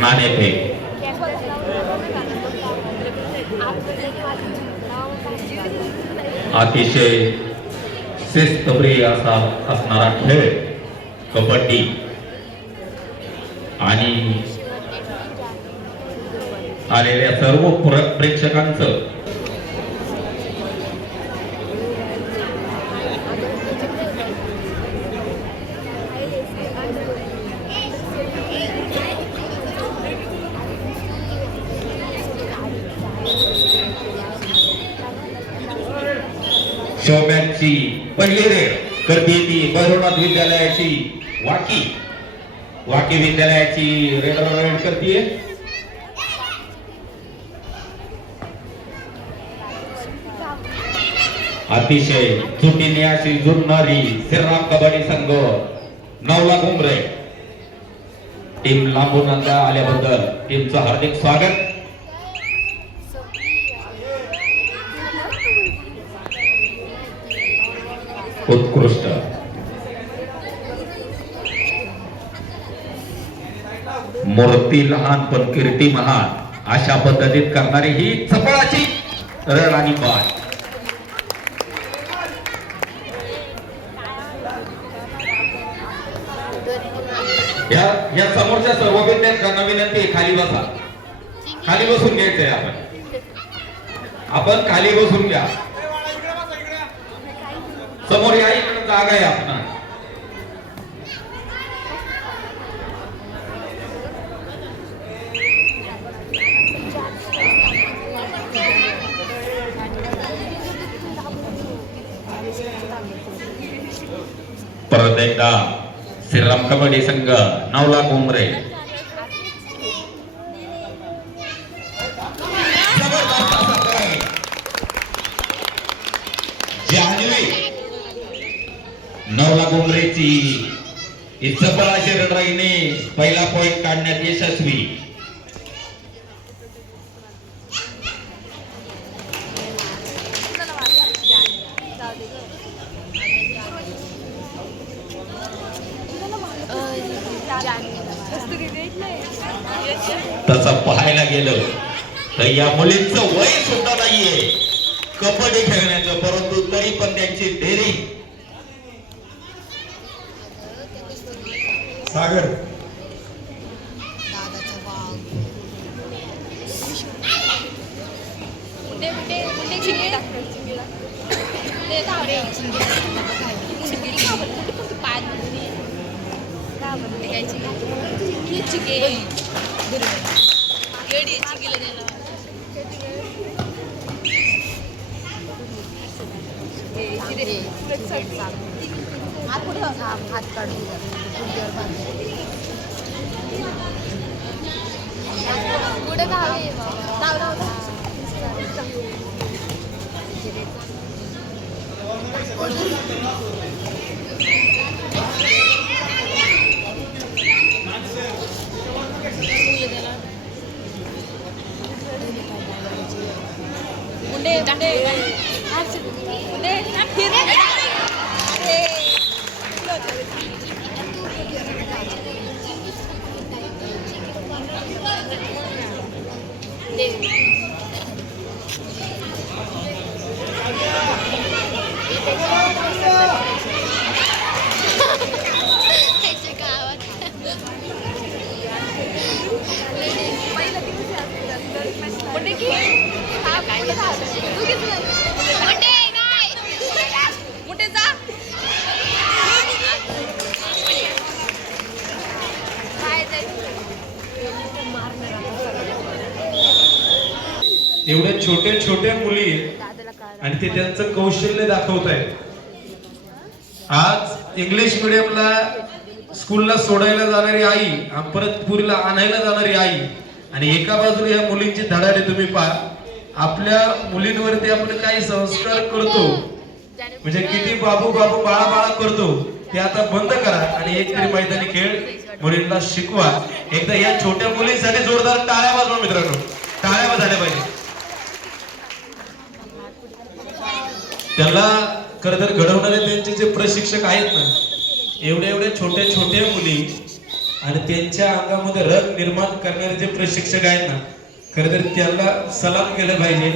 नाणेफेक अतिशय शिस्तप्रिय असा असणारा खेळ कबड्डी आणि आलेल्या सर्व प्रेक्षकांचं शोभ्याची पहिली रेड करते ती भैरवनाथ विद्यालयाची वाकी विद्यालयाची रेड करते अतिशय चुटीने अशी जुळणारी श्रीराम कबड्डी संघ 9 उमरे टीम लांबून आल्याबद्दल टीमचं हार्दिक स्वागत. उत्कृष्ट मूर्ती लहान पण कीर्ती महान अशा पद्धतीत करणारी ही चपळाची रड आणि बाण. या समोरच्या सर्व विद्यार्थ्यांना विनंती खाली बसा. खाली बसून घ्यायचंय आपण खाली बसून घ्या. समोर या इकडे जागा आहे आपण. परत एकदा श्रीराम कबड्डी संघ 9 उमरे उमरेची चपळाशी रडाईने पहिला पॉइंट काढण्यात यशस्वी. तसं पाहायला गेलं तर या मुलींचं वय सुद्धा नाहीये कबड्डी खेळण्याचं, परंतु तरी पण त्यांची ढेरी. सागर हात काढून पुढे एवढे छोटे छोटे मुली आणि ते त्यांचं कौशल्य दाखवत आहेत. आज इंग्लिश मीडियमला स्कूलला सोडायला जाणारी आई, परत पुरीला आणायला जाणारी आई, आणि एका बाजूला या मुलींची धडाडे तुम्ही पहा. आपल्या मुलींवरती आपण काही संस्कार करतो, म्हणजे किती बाबू बाबू बाळा बाळा करतो, ते आता बंद करा आणि एक तरी मैदानी खेळ मुलींना शिकवा. एकदा या छोट्या मुलींसाठी जोरदार टाळ्या वाजवा मित्रांनो, टाळ्या वाजल्या पाहिजे. त्याला खरं तर घडवणारे त्यांचे जे प्रशिक्षक आहेत ना, एवढ्या एवढ्या छोट्या छोट्या मुली आणि त्यांच्या अंगामध्ये रग निर्माण करणारे जे प्रशिक्षक आहेत ना, खरं तर त्यांना सलाम केलं पाहिजे.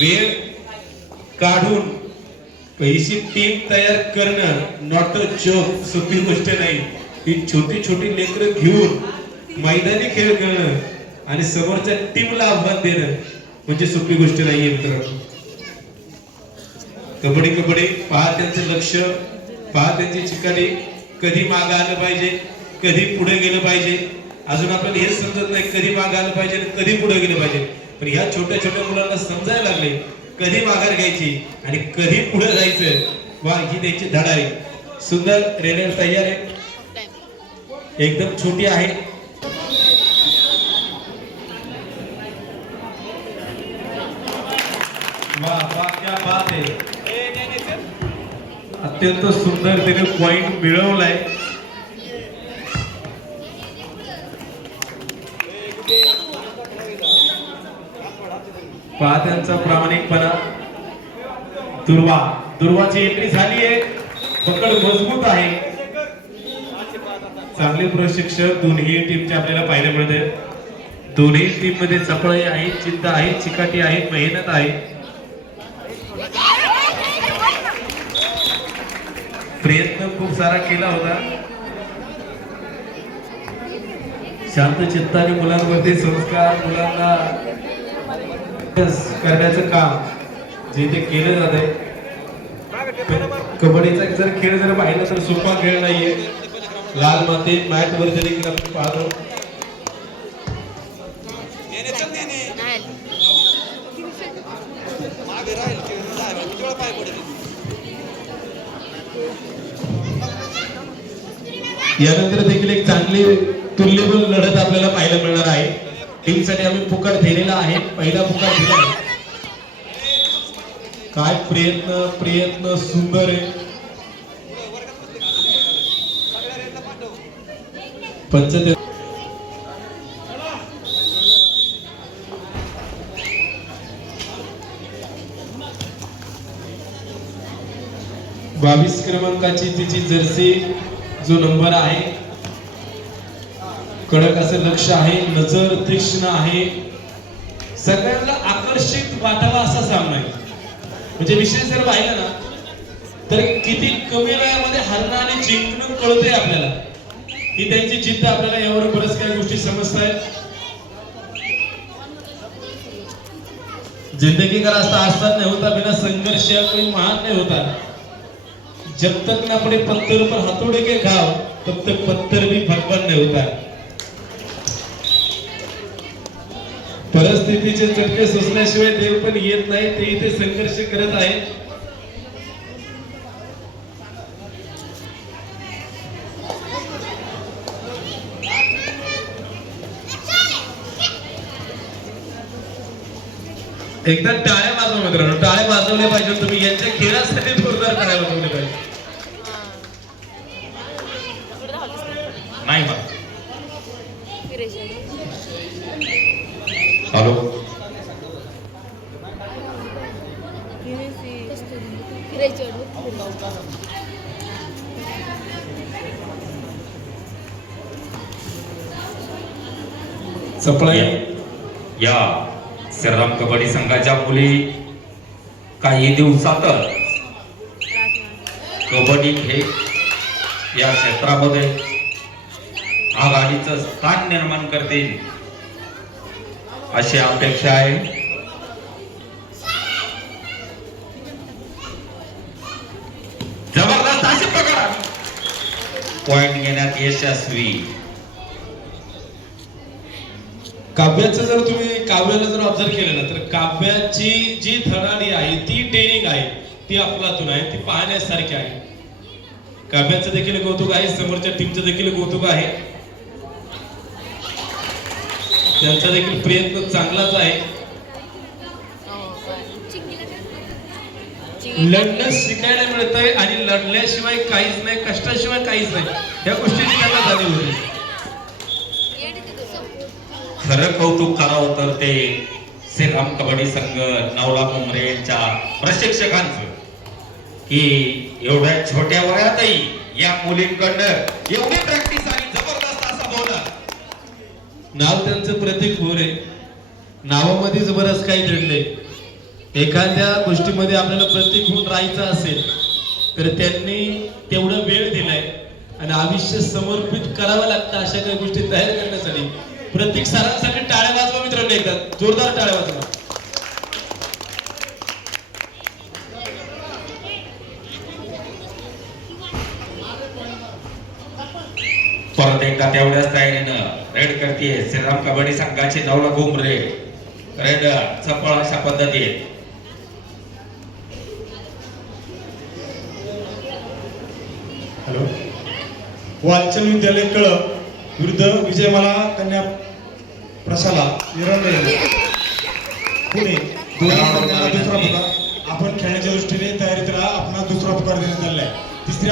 वेळ काढून पैशी टीम तयार करणं नॉट अ जोक, सोपी गोष्ट नाही. ही छोटी छोटी लेकरं घेऊन मैदानी खेळ खेळणं आणि समोरच्या टीमला आव्हान देणं म्हणजे सोपी गोष्ट नाहीये मित्रांनो. कबड्डी कबड्डी पहा त्यांचं लक्ष, पहा त्यांची चिकाटी. कधी मागं आलं पाहिजे, कधी पुढे गेलं पाहिजे. अजून आपल्याला हेच समजत नाही कधी मागं आलं पाहिजे आणि कधी पुढे गेलं पाहिजे. पण ह्या छोट्या छोट्या मुलांना समजायला लागले कधी माघार घ्यायची आणि कधी पुढे जायचं. वा, ही त्यांची धडा आहे. सुंदर रेल्वे तयार आहे, एकदम छोटी आहे. वाह वाह, क्या बात आहे. अत्यंत सुंदर त्याने पॉइंट मिळवलाय. पहा त्यांचा प्रामाणिकपणा. दुर्वाची एंट्री झाली आहे. पकड मजबूत आहे. चांगले प्रशिक्षक दोन्ही टीमचे आपल्याला पाहायला मिळते. दोन्ही टीम मध्ये चपळाई आहे, चिंता आहे, चिकाटी आहे, मेहनत आहे. प्रयत्न खूप सारा केला होता. शांत चित्ताने मुलांवरती संस्कार, मुलांना करण्याचं काम जे ते केलं जात आहे. कबड्डीचा जर खेळ जर पाहिला तर सोपा खेळ नाहीये. लाल मातीत मॅट वर देखील आपण पाहतो. यानंतर देखील एक चांगली तुल्यबल लढत आपल्याला पाहायला मिळणार आहे. टीमसाठी आम्ही पुकार दिलेला आहे, पहिला पुकार दिला आहे. काय प्रयत्न प्रयत्न सुंदर आहे. पंचते 22 क्रमांकाची तिची जर्सी जो नंबर आहे, कडक असं लक्ष आहे, नजर तीक्ष्ण आहे, सगळ्यांना आकर्षित वाटावा असा सामना आहे. म्हणजे विशेष जर पाहिलं ना तर किती कमी वेळामध्ये हरणं आणि जिंकणं कळतंय आपल्याला. ही त्यांची जिद्द आपल्याला यावर बरंच काही गोष्टी समजतायत. जिंदगी का रास्ता आसान नहीं होता, बिना संघर्ष कोई महान नहीं होता. जब तक ना अपने पत्थर पर हथौड़े के घाव, तब तक पत्थर भी भगवान नहीं होता. परिस्थितीचे चटके सोसल्याशिवाय देव पण येत नाही. ते इथे संघर्ष करत आहे. एकदा टाळ्या वाजवा मित्रांनो, टाळ्या वाजवल्या पाहिजे. तुम्ही यांच्या खेळासाठी जोरदार टाळ्या वाजवल्या पाहिजे. नाही बा हॅलो चपळाई या श्रीराम कबड्डी संघाच्या मुली काही दिवसातच कबड्डी खेळ या क्षेत्रामध्ये आघाडीचं स्थान निर्माण करतील अशी अपेक्षा आहे. जबरदस्त अशी प्रकार पॉइंट घेण्यात यशस्वी. काव्याचं जर तुम्ही काव्याला जर ऑब्झर्व केलं ना तर काव्याची जी धडाडी आहे, ती डेअरिंग आहे, ती अफलातून आहे, ती पाहण्यासारखी आहे. काव्याचं देखील कौतुक आहे, समोरच्या टीमचं देखील कौतुक आहे. त्यांचा देखील प्रयत्न चांगलाच आहे. लढणं शिकायला मिळतंय आणि लढल्याशिवाय काहीच नाही, कष्टाशिवाय काहीच नाही, या गोष्टीची त्यांना जाणीव होते. खरं कौतुक करावं तर ते श्रीराम कबड्डी संघ नवला कुमरे यांच्या प्रशिक्षकांचं की एवढ्या छोट्या वयातही या मुलींकडनं एवढी प्रॅक्टिस आणि नाव त्यांचं प्रतीक भोरे. नावामध्येच बरंच काही दडलंय. एखाद्या गोष्टीमध्ये आपल्याला प्रतीक होऊन राहायचं असेल तर त्यांनी तेवढा वेळ दिलाय आणि आयुष्य समर्पित करावं लागतं अशा काही गोष्टी तयार करण्यासाठी. प्रतीक सरांसाठी टाळ्या वाजवा मित्रांनो, एकदा जोरदार टाळ्या वाजवा. परत एकदा तेवढ्याच तयारीनं रेड करते श्रीराम कबड्डी संघाची नवला घुमरे. रेड चपळ अशा पद्धतीत हॅलो, वालचंद विद्यालय कळप विरुद्ध विजयमाला कन्या प्रशाला विरंडे पुणे. दोन्ही संघांना दुसरा पुकार. आपण खेळण्याच्या दृष्टीने तयारीत राहा. आपणास दुसरा पुकार देण्यात आलेला आहे. तिसरी